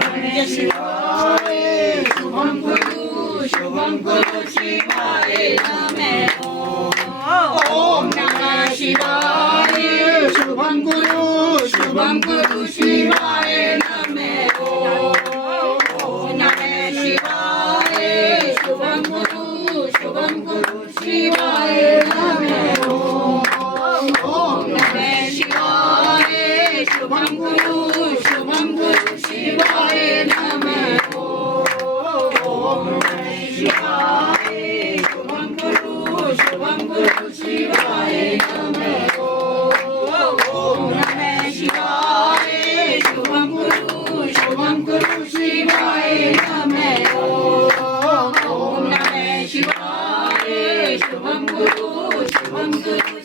Shivaya Namo Om Namah Shivaya Shubham Guru Shivaya Namo Om Namah Shivaya Shubham Guru Shivaya Namo Om Namah Shivaya Shubham Good.